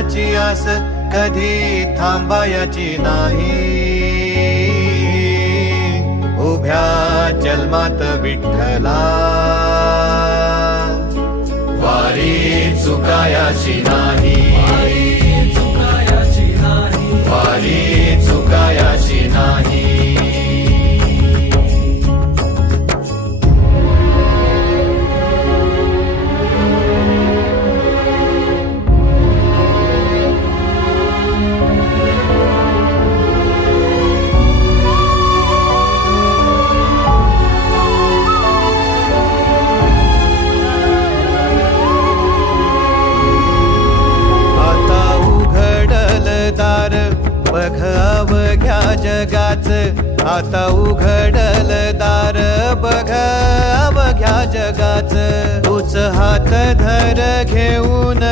देवाची आस कधी थांबायची नाही. उभ्या जन्मात विठ्ठला वारी चुकायाची नाही. वारी चुकायाची नाही. बघ अवघ्या जगाच, आता उघडल दार बघ अवघ्या जगाच. तूच हात धर घेऊन